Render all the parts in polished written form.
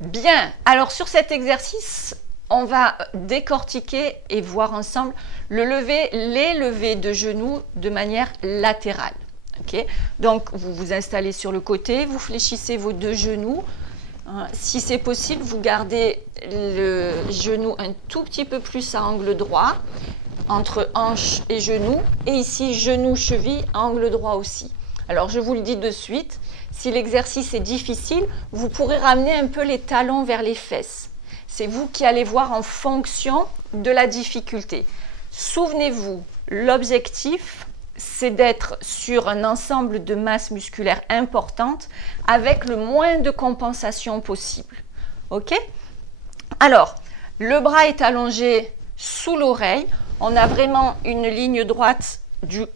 Bien, alors sur cet exercice, on va décortiquer et voir ensemble les levées de genoux de manière latérale. Okay? Donc, vous vous installez sur le côté, vous fléchissez vos deux genoux. Si c'est possible, vous gardez le genou un tout petit peu plus à angle droit, entre hanche et genou. Et ici, genou, cheville, à angle droit aussi. Alors, je vous le dis de suite, si l'exercice est difficile, vous pourrez ramener un peu les talons vers les fesses. C'est vous qui allez voir en fonction de la difficulté. Souvenez-vous, l'objectif, c'est d'être sur un ensemble de masse musculaire importante avec le moins de compensation possible. OK? Alors, le bras est allongé sous l'oreille. On a vraiment une ligne droite du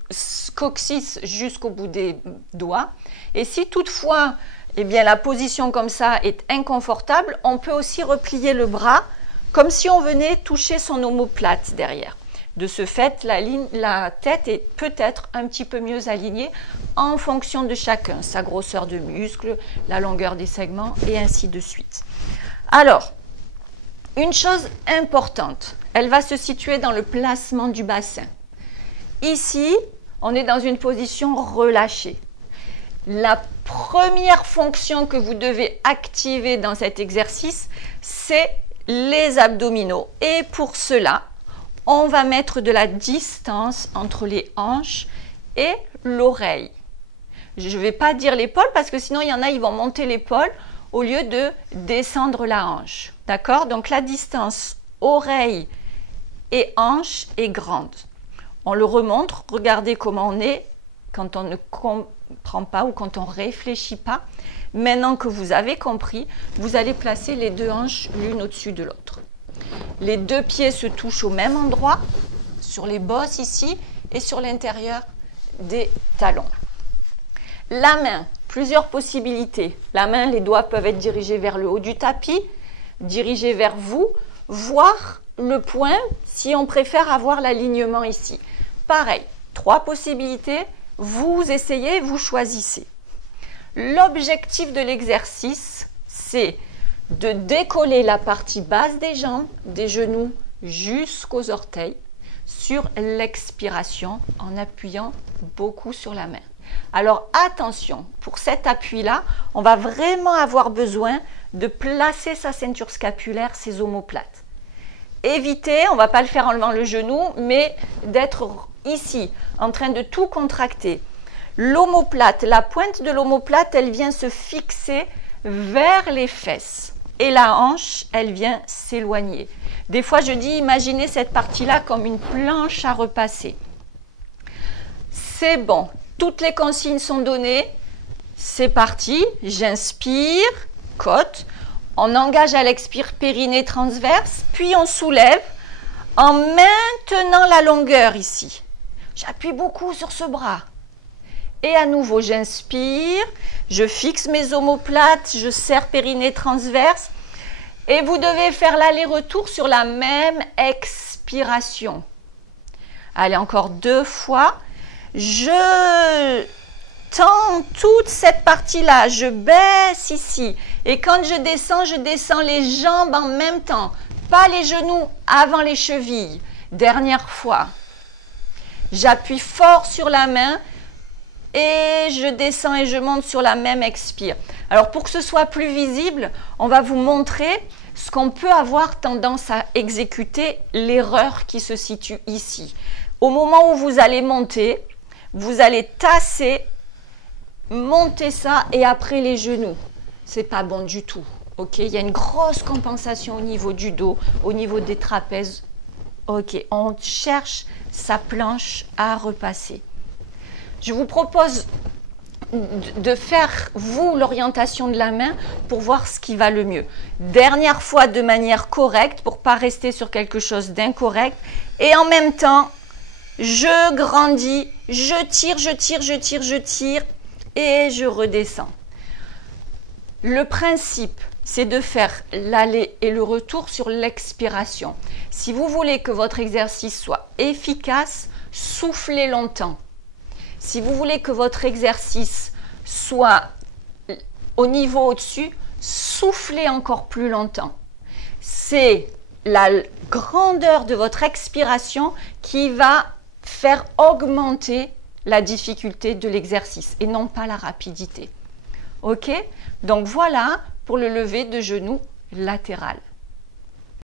coccyx jusqu'au bout des doigts. Et si toutefois, eh bien, la position comme ça est inconfortable, on peut aussi replier le bras comme si on venait toucher son omoplate derrière. De ce fait, la tête est peut-être un petit peu mieux alignée en fonction de chacun, sa grosseur de muscle, la longueur des segments et ainsi de suite. Alors, une chose importante, elle va se situer dans le placement du bassin. Ici, on est dans une position relâchée. La première fonction que vous devez activer dans cet exercice, c'est les abdominaux. Et pour cela, on va mettre de la distance entre les hanches et l'oreille. Je ne vais pas dire l'épaule parce que sinon il y en a, ils vont monter l'épaule au lieu de descendre la hanche. D'accord? Donc la distance oreille et hanche est grande. On le remontre, regardez comment on est quand on ne comprend pas ou quand on ne réfléchit pas. Maintenant que vous avez compris, vous allez placer les deux hanches l'une au-dessus de l'autre. Les deux pieds se touchent au même endroit, sur les bosses ici et sur l'intérieur des talons. La main, plusieurs possibilités. La main, les doigts peuvent être dirigés vers le haut du tapis, dirigés vers vous, voire le poing si on préfère avoir l'alignement ici. Pareil, 3 possibilités, vous essayez, vous choisissez. L'objectif de l'exercice, c'est de décoller la partie basse des jambes, des genoux jusqu'aux orteils sur l'expiration en appuyant beaucoup sur la main. Alors attention, pour cet appui-là, on va vraiment avoir besoin de placer sa ceinture scapulaire, ses omoplates. Évitez, on ne va pas le faire en levant le genou, mais d'être ici, en train de tout contracter. L'omoplate, la pointe de l'omoplate, elle vient se fixer vers les fesses. Et la hanche, elle vient s'éloigner. Des fois, je dis, imaginez cette partie-là comme une planche à repasser. C'est bon. Toutes les consignes sont données. C'est parti. J'inspire, côte. On engage à l'expire périnée transverse. Puis on soulève en maintenant la longueur ici. J'appuie beaucoup sur ce bras. Et à nouveau, j'inspire, je fixe mes omoplates, je serre périnée transverse. Et vous devez faire l'aller-retour sur la même expiration. Allez, encore 2 fois. Je tends toute cette partie-là. Je baisse ici. Et quand je descends les jambes en même temps. Pas les genoux avant les chevilles. Dernière fois. J'appuie fort sur la main. Et je descends et je monte sur la même expire. Alors pour que ce soit plus visible, on va vous montrer ce qu'on peut avoir tendance à exécuter, l'erreur qui se situe ici. Au moment où vous allez monter, vous allez tasser, monter ça et après les genoux. C'est pas bon du tout. Ok, il y a une grosse compensation au niveau du dos, au niveau des trapèzes. Ok, on cherche sa planche à repasser. Je vous propose de faire, vous, l'orientation de la main pour voir ce qui va le mieux. Dernière fois de manière correcte pour ne pas rester sur quelque chose d'incorrect. Et en même temps, je grandis, je tire et je redescends. Le principe, c'est de faire l'aller et le retour sur l'expiration. Si vous voulez que votre exercice soit efficace, soufflez longtemps. Si vous voulez que votre exercice soit au niveau au-dessus, souffler encore plus longtemps. C'est la grandeur de votre expiration qui va faire augmenter la difficulté de l'exercice et non pas la rapidité. Ok? Donc voilà pour le lever de genou latéral.